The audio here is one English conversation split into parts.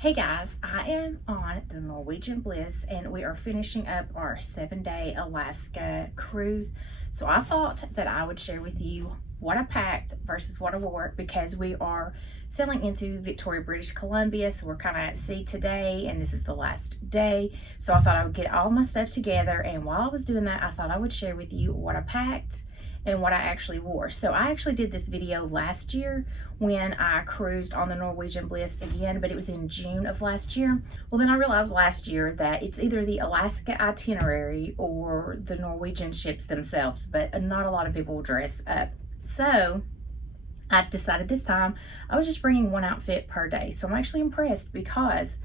Hey guys, I am on the Norwegian Bliss and we are finishing up our 7-day Alaska cruise. So I thought that I would share with you what I packed versus what I wore because we are sailing into Victoria, British Columbia. So we're kind of at sea today and this is the last day. So I thought I would get all my stuff together, and while I was doing that, I thought I would share with you what I packed and what I actually wore. So I actually did this video last year when I cruised on the Norwegian Bliss again, but it was in June of last year. Well, then I realized last year that it's either the Alaska itinerary or the Norwegian ships themselves, but not a lot of people dress up. So I decided this time I was just bringing one outfit per day. So I'm actually impressed because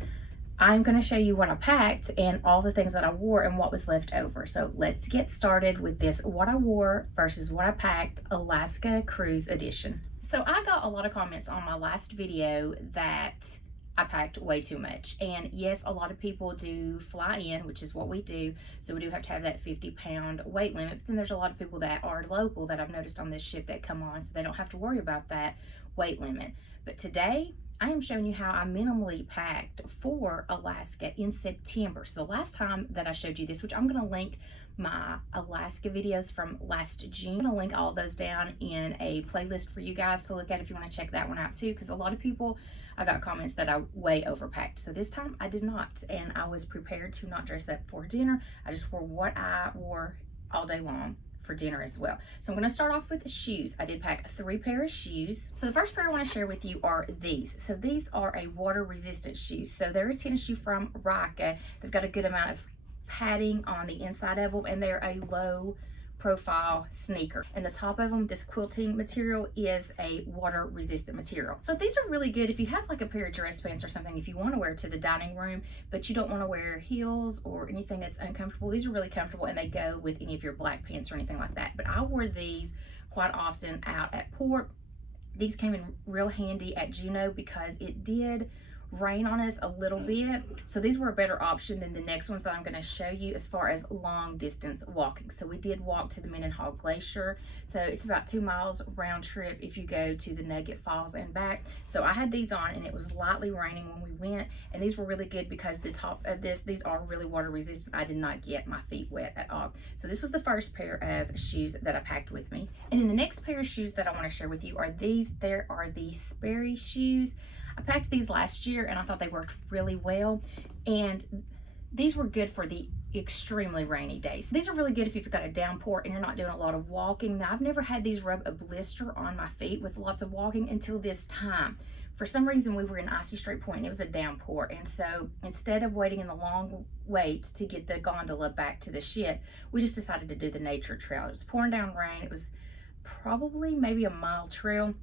I'm going to show you what I packed and all the things that I wore and what was left over. So let's get started with this what I wore versus what I packed Alaska Cruise Edition. So I got a lot of comments on my last video that I packed way too much. And yes, a lot of people do fly in, which is what we do. So we do have to have that 50-pound weight limit. But then there's a lot of people that are local that I've noticed on this ship that come on, so they don't have to worry about that weight limit. But today, I am showing you how I minimally packed for Alaska in September. So the last time that I showed you this, which I'm going to link my Alaska videos from last June. I'm going to link all those down in a playlist for you guys to look at if you want to check that one out too, because a lot of people, I got comments that I way overpacked. So this time I did not, and I was prepared to not dress up for dinner. I just wore what I wore all day long for dinner as well. So I'm going to start off with the shoes. I did pack 3 pairs of shoes. So the first pair I want to share with you are these. So these are a water resistant shoes. So they're a tennis shoe from Ryka. They've got a good amount of padding on the inside of them, and they're a low profile sneaker. And the top of them, this quilting material, is a water resistant material. So these are really good if you have like a pair of dress pants or something, if you want to wear to the dining room but you don't want to wear heels or anything that's uncomfortable. These are really comfortable and they go with any of your black pants or anything like that. But I wore these quite often out at port. These came in real handy at Juneau because it did rain on us a little bit, so these were a better option than the next ones that I'm going to show you as far as long distance walking. So we did walk to the Mendenhall Glacier, so it's about 2 miles round trip if you go to the Nugget Falls and back. So I had these on and it was lightly raining when we went, and these were really good because the top of these are really water resistant. I did not get my feet wet at all. So this was the first pair of shoes that I packed with me. And then the next pair of shoes that I want to share with you are these. There are the Sperry shoes. I packed these last year and I thought they worked really well, and these were good for the extremely rainy days. These are really good if you've got a downpour and you're not doing a lot of walking. Now, I've never had these rub a blister on my feet with lots of walking until this time. For some reason, we were in Icy Strait Point and it was a downpour, and so instead of waiting in the long wait to get the gondola back to the ship, we just decided to do the nature trail. It was pouring down rain. It was probably maybe a mile trail.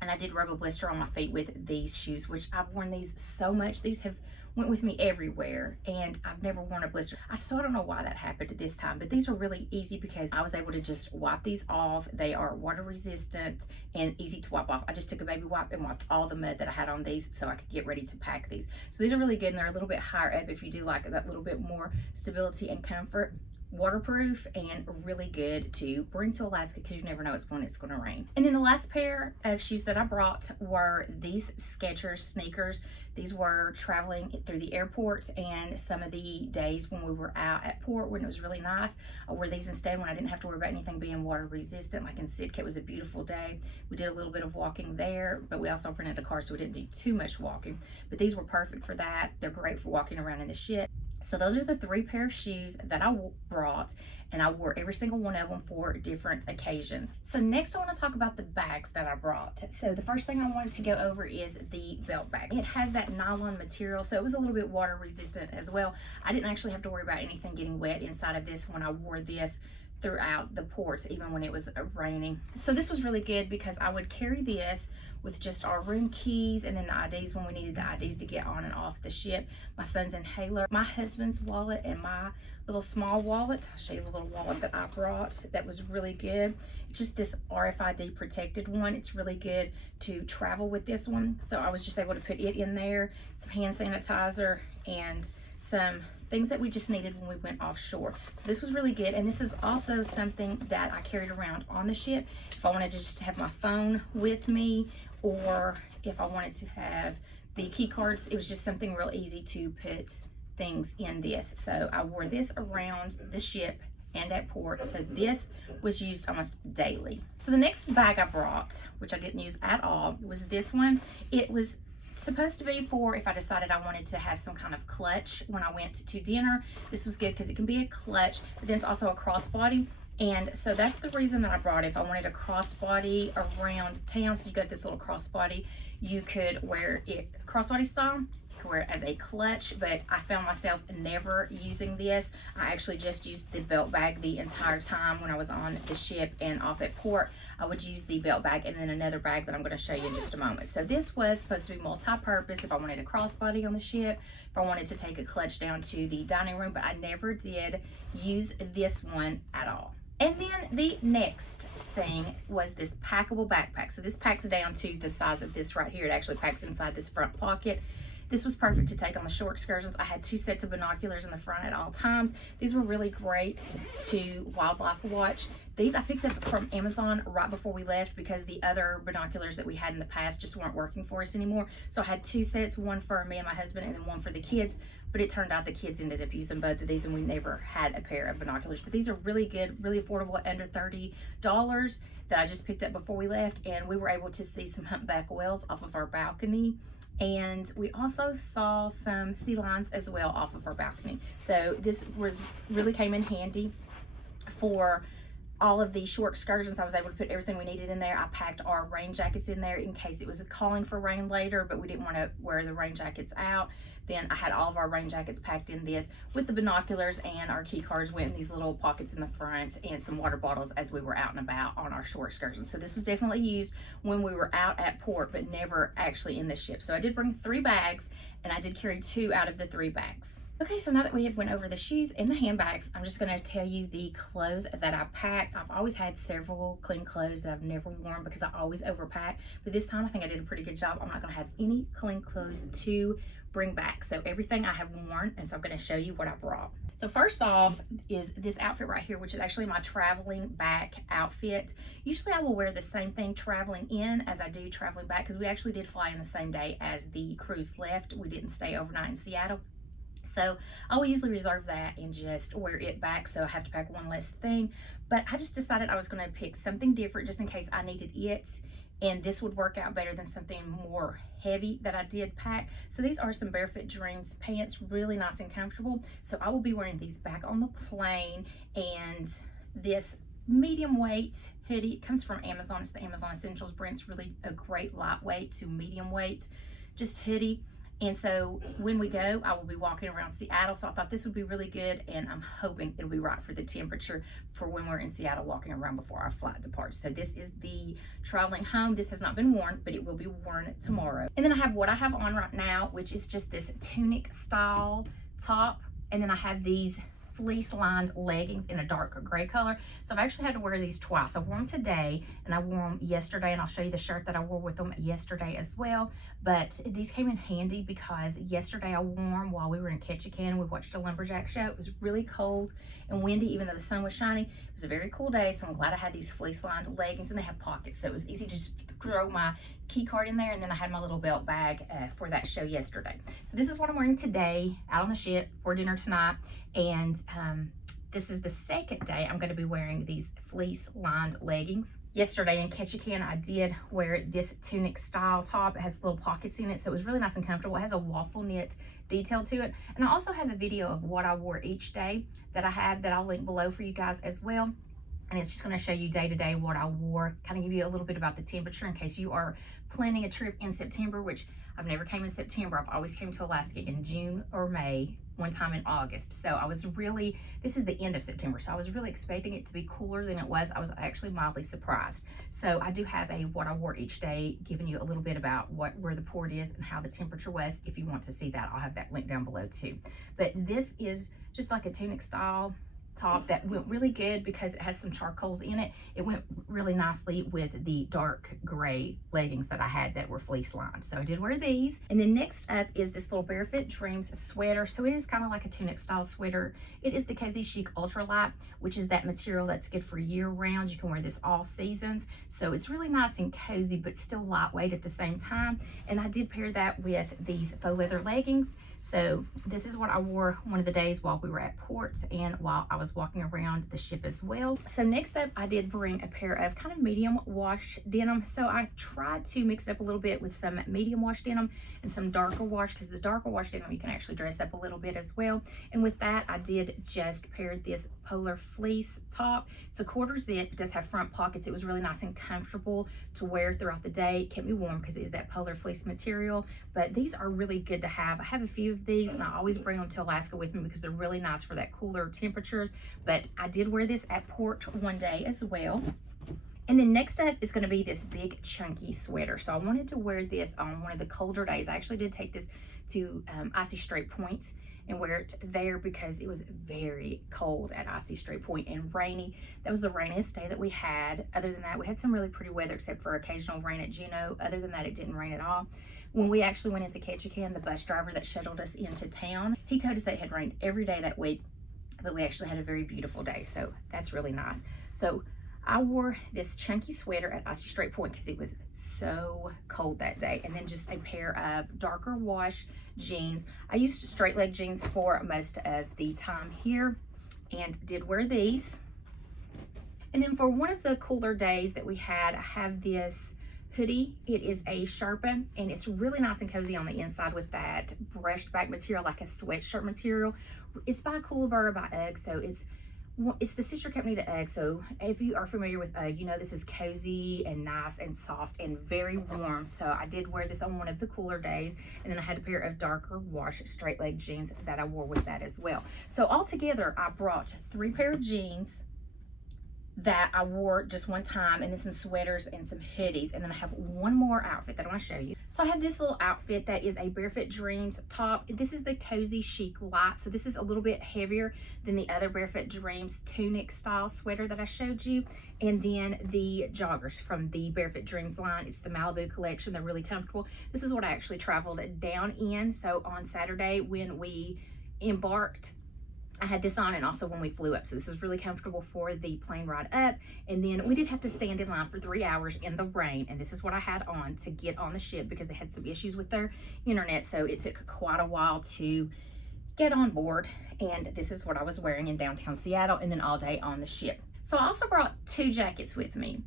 And I did rub a blister on my feet with these shoes, which I've worn these so much. These have went with me everywhere, and I've never worn a blister. So I don't know why that happened this time, but these are really easy because I was able to just wipe these off. They are water resistant and easy to wipe off. I just took a baby wipe and wiped all the mud that I had on these so I could get ready to pack these. So these are really good, and they're a little bit higher up if you do like that little bit more stability and comfort. Waterproof and really good to bring to Alaska because you never know when it's going to rain. And then the last pair of shoes that I brought were these Skechers sneakers. These were traveling through the airports and some of the days when we were out at port when it was really nice. I wore these instead when I didn't have to worry about anything being water resistant. Like in Sitka, it was a beautiful day. We did a little bit of walking there, but we also rented a car so we didn't do too much walking. But these were perfect for that. They're great for walking around in the ship. So those are the 3 pair of shoes that I brought, and I wore every single one of them for different occasions. So next I want to talk about the bags that I brought. So the first thing I wanted to go over is the belt bag. It has that nylon material, so it was a little bit water resistant as well. I didn't actually have to worry about anything getting wet inside of this when I wore this throughout the ports, even when it was raining. So this was really good because I would carry this with just our room keys and then the IDs when we needed the IDs to get on and off the ship, my son's inhaler, my husband's wallet, and my little small wallet. I'll show you the little wallet that I brought that was really good. It's just this RFID protected one. It's really good to travel with this one. So I was just able to put it in there, some hand sanitizer, and some things that we just needed when we went offshore. So this was really good, and this is also something that I carried around on the ship if I wanted to just have my phone with me, or if I wanted to have the key cards, it was just something real easy to put things in this. So I wore this around the ship and at port. So this was used almost daily. So the next bag I brought, which I didn't use at all, was this one. It was supposed to be for if I decided I wanted to have some kind of clutch when I went to dinner. This was good because it can be a clutch, but then it's also a crossbody. And so that's the reason that I brought it. If I wanted a crossbody around town, so you got this little crossbody, you could wear it crossbody style. You could wear it as a clutch, but I found myself never using this. I actually just used the belt bag the entire time when I was on the ship and off at port. I would use the belt bag and then another bag that I'm going to show you in just a moment. So this was supposed to be multi-purpose if I wanted a crossbody on the ship, if I wanted to take a clutch down to the dining room, but I never did use this one at all. And then the next thing was this packable backpack. So this packs down to the size of this right here. It actually packs inside this front pocket. This was perfect to take on the short excursions. I had 2 sets of binoculars in the front at all times. These were really great to wildlife watch. These I picked up from Amazon right before we left because the other binoculars that we had in the past just weren't working for us anymore. So I had 2 sets, one for me and my husband and then one for the kids. But it turned out the kids ended up using both of these and we never had a pair of binoculars. But these are really good, really affordable, under $30 that I just picked up before we left. And we were able to see some humpback whales off of our balcony. And we also saw some sea lions as well off of our balcony. So this really came in handy for all of the short excursions. I was able to put everything we needed in there. I packed our rain jackets in there in case it was calling for rain later, but we didn't want to wear the rain jackets out. Then I had all of our rain jackets packed in this with the binoculars, and our key cards went in these little pockets in the front, and some water bottles as we were out and about on our short excursions. So this was definitely used when we were out at port, but never actually in the ship. So I did bring 3 bags, and I did carry 2 out of the 3 bags. Okay, so now that we have went over the shoes and the handbags, I'm just going to tell you the clothes that I packed. I've always had several clean clothes that I've never worn because I always overpack. But this time I think I did a pretty good job. I'm not going to have any clean clothes to bring back. So everything I have worn, and so I'm going to show you what I brought. So first off is this outfit right here, which is actually my traveling back outfit. Usually I will wear the same thing traveling in as I do traveling back because we actually did fly in the same day as the cruise left. We didn't stay overnight in Seattle. So I will usually reserve that and just wear it back, so I have to pack one less thing. But I just decided I was going to pick something different just in case I needed it, and this would work out better than something more heavy that I did pack. So these are some Barefoot Dreams pants, really nice and comfortable. So I will be wearing these back on the plane, and this medium weight hoodie. It comes from Amazon. It's the Amazon Essentials brand. It's really a great lightweight to medium weight just hoodie. And so when we go, I will be walking around Seattle. So I thought this would be really good, and I'm hoping it'll be right for the temperature for when we're in Seattle walking around before our flight departs. So this is the traveling home. This has not been worn, but it will be worn tomorrow. And then I have what I have on right now, which is just this tunic style top. And then I have these fleece lined leggings in a dark gray color. So I've actually had to wear these twice. I wore them today and I wore them yesterday, and I'll show you the shirt that I wore with them yesterday as well. But these came in handy because yesterday I wore them while we were in Ketchikan. We watched a lumberjack show. It was really cold and windy, even though the sun was shining. It was a very cool day, so I'm glad I had these fleece lined leggings, and they have pockets, so it was easy to just throw my key card in there. And then I had my little belt bag for that show yesterday. So this is what I'm wearing today out on the ship for dinner tonight. And this is the second day I'm going to be wearing these fleece lined leggings. Yesterday in Ketchikan, I did wear this tunic style top. It has little pockets in it, so it was really nice and comfortable. It has a waffle knit detail to it. And I also have a video of what I wore each day that I have that I'll link below for you guys as well. And it's just going to show you day to day what I wore, kind of give you a little bit about the temperature in case you are planning a trip in September, which I've never came in September. I've always came to Alaska in June or May, one time in August. So I was really, this is the end of September, so I was really expecting it to be cooler than it was. I was actually mildly surprised. So I do have a what I wore each day, giving you a little bit about where the port is and how the temperature was. If you want to see that, I'll have that link down below too. But this is just like a tunic style top that went really good because it has some charcoals in it. It went really nicely with the dark gray leggings that I had that were fleece lined. So I did wear these. And then next up is this little Barefoot Dreams sweater. So it is kind of like a tunic style sweater. It is the Cozy Chic Ultralight, which is that material that's good for year round. You can wear this all seasons. So it's really nice and cozy, but still lightweight at the same time. And I did pair that with these faux leather leggings. So this is what I wore one of the days while we were at port and while I was walking around the ship as well. So next up, I did bring a pair of kind of medium wash denim. So I tried to mix it up a little bit with some medium wash denim and some darker wash, because the darker wash denim you can actually dress up a little bit as well. And with that, I did just pair this polar fleece top. It's a quarter zip. It does have front pockets. It was really nice and comfortable to wear throughout the day. It kept me warm because it is that polar fleece material. But these are really good to have. I have a few of these and I always bring them to Alaska with me because they're really nice for that cooler temperatures. But I did wear this at port one day as well. And then next up is going to be this big chunky sweater. So I wanted to wear this on one of the colder days. I actually did take this to Icy Strait Point and wear it there because it was very cold at Icy Strait Point and rainy. That was the rainiest day that we had. Other than that, we had some really pretty weather except for occasional rain at Juneau. Other than that, it didn't rain at all. When we actually went into Ketchikan, the bus driver that shuttled us into town, he told us that it had rained every day that week, but we actually had a very beautiful day. So that's really nice. So I wore this chunky sweater at Icy Strait Point because it was so cold that day. And then just a pair of darker wash jeans. I used straight leg jeans for most of the time here and did wear these. And then for one of the cooler days that we had, I have this hoodie. It is a Sherpa and it's really nice and cozy on the inside with that brushed back material, like a sweatshirt material. It's by Coolabur by UGG, so it's the sister company to UGG. So if you are familiar with UGG, you know this is cozy and nice and soft and very warm. So I did wear this on one of the cooler days, and then I had a pair of darker wash straight leg jeans that I wore with that as well. So altogether, I brought 3 pair of jeans that I wore just one time, and then some sweaters and some hoodies, and then I have one more outfit that I want to show you. So I have this little outfit that is a Barefoot Dreams top. This is the Cozy Chic Light, so this is a little bit heavier than the other Barefoot Dreams tunic style sweater that I showed you. And then the joggers from the Barefoot Dreams line, it's the Malibu collection. They're really comfortable. This is what I actually traveled down in. So on Saturday when we embarked, I had this on, and also when we flew up. So this is really comfortable for the plane ride up. And then we did have to stand in line for 3 hours in the rain. And this is what I had on to get on the ship because they had some issues with their internet. So it took quite a while to get on board. And this is what I was wearing in downtown Seattle and then all day on the ship. So I also brought 2 jackets with me.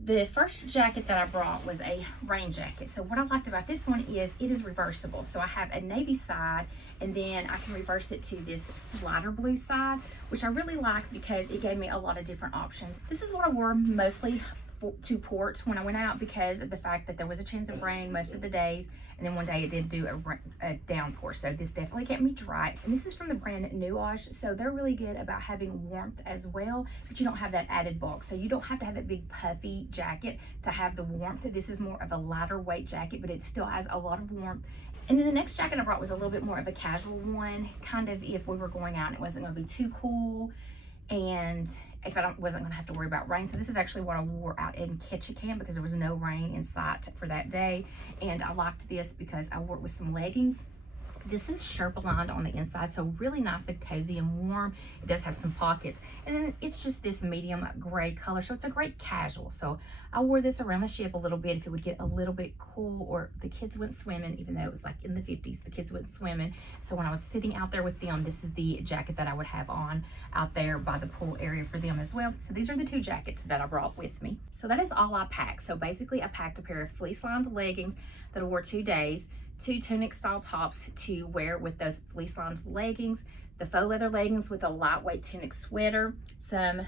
The first jacket that I brought was a rain jacket. So what I liked about this one is it is reversible. So I have a navy side, and then I can reverse it to this lighter blue side, which I really like because it gave me a lot of different options. This is what I wore mostly to port when I went out because of the fact that there was a chance of rain most of the days, and then one day it did do a downpour. So this definitely kept me dry. And this is from the brand Nuage, so they're really good about having warmth as well, but you don't have that added bulk. So you don't have to have that big puffy jacket to have the warmth. This is more of a lighter weight jacket, but it still has a lot of warmth. And then the next jacket I brought was a little bit more of a casual one, kind of if we were going out and it wasn't going to be too cool, and if I wasn't going to have to worry about rain. So this is actually what I wore out in Ketchikan because there was no rain in sight for that day. And I liked this because I wore it with some leggings. This is Sherpa lined on the inside, so really nice and cozy and warm. It does have some pockets. And then it's just this medium gray color, so it's a great casual. So I wore this around the ship a little bit if it would get a little bit cool, or the kids went swimming, even though it was like in the 50s, the kids went swimming. So when I was sitting out there with them, this is the jacket that I would have on out there by the pool area for them as well. So these are the 2 jackets that I brought with me. So that is all I packed. So basically I packed a pair of fleece lined leggings that I wore 2 days, 2 tunic style tops to wear with those fleece lined leggings, the faux leather leggings with a lightweight tunic sweater, some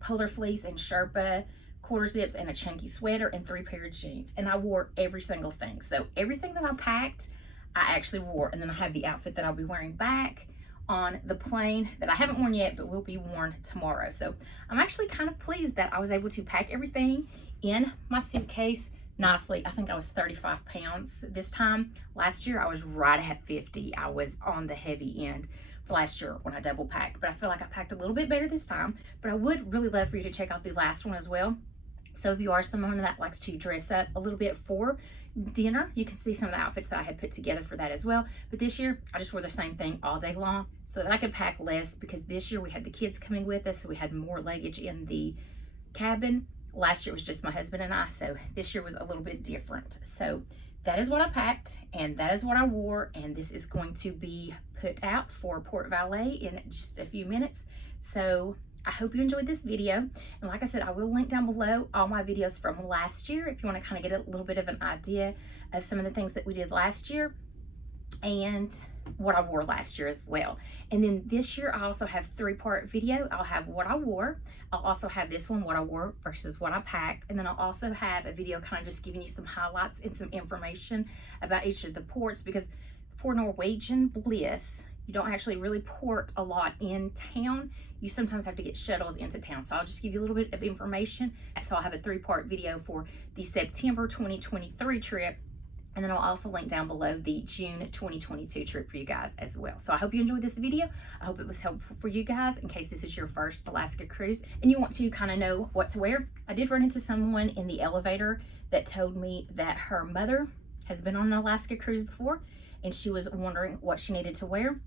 polar fleece and Sherpa quarter zips and a chunky sweater, and 3 pair of jeans. And I wore every single thing. So everything that I packed, I actually wore. And then I have the outfit that I'll be wearing back on the plane that I haven't worn yet, but will be worn tomorrow. So I'm actually kind of pleased that I was able to pack everything in my suitcase nicely. I think I was 35 pounds this time. Last year I was right at 50. I was on the heavy end last year when I double packed, but I feel like I packed a little bit better this time. But I would really love for you to check out the last one as well. So if you are someone that likes to dress up a little bit for dinner, you can see some of the outfits that I had put together for that as well. But this year I just wore the same thing all day long so that I could pack less, because this year we had the kids coming with us, so we had more luggage in the cabin. Last year it was just my husband and I, so this year was a little bit different. So that is what I packed, and that is what I wore, and this is going to be put out for Port Valet in just a few minutes. So I hope you enjoyed this video, and like I said, I will link down below all my videos from last year if you want to kind of get a little bit of an idea of some of the things that we did last year and what I wore last year as well. And then this year I also have 3-part video. I'll have what I wore, I'll also have this one, what I wore versus what I packed, and then I'll also have a video kind of just giving you some highlights and some information about each of the ports, because for Norwegian Bliss you don't actually really port a lot in town. You sometimes have to get shuttles into town. So I'll just give you a little bit of information. So I'll have a 3-part video for the September 2023 trip. And then I'll also link down below the June 2022 trip for you guys as well. So I hope you enjoyed this video. I hope it was helpful for you guys in case this is your first Alaska cruise and you want to kind of know what to wear. I did run into someone in the elevator that told me that her mother has been on an Alaska cruise before and she was wondering what she needed to wear.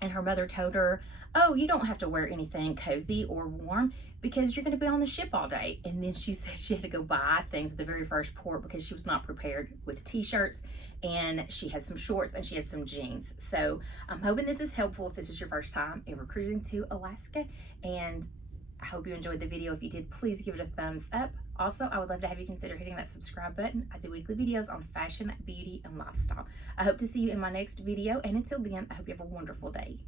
And her mother told her, oh, you don't have to wear anything cozy or warm because you're going to be on the ship all day. And then she said she had to go buy things at the very first port because she was not prepared with t-shirts, and she had some shorts and she had some jeans. So I'm hoping this is helpful if this is your first time ever cruising to Alaska, and I hope you enjoyed the video. If you did, please give it a thumbs up. Also, I would love to have you consider hitting that subscribe button. I do weekly videos on fashion, beauty, and lifestyle. I hope to see you in my next video, and until then, I hope you have a wonderful day.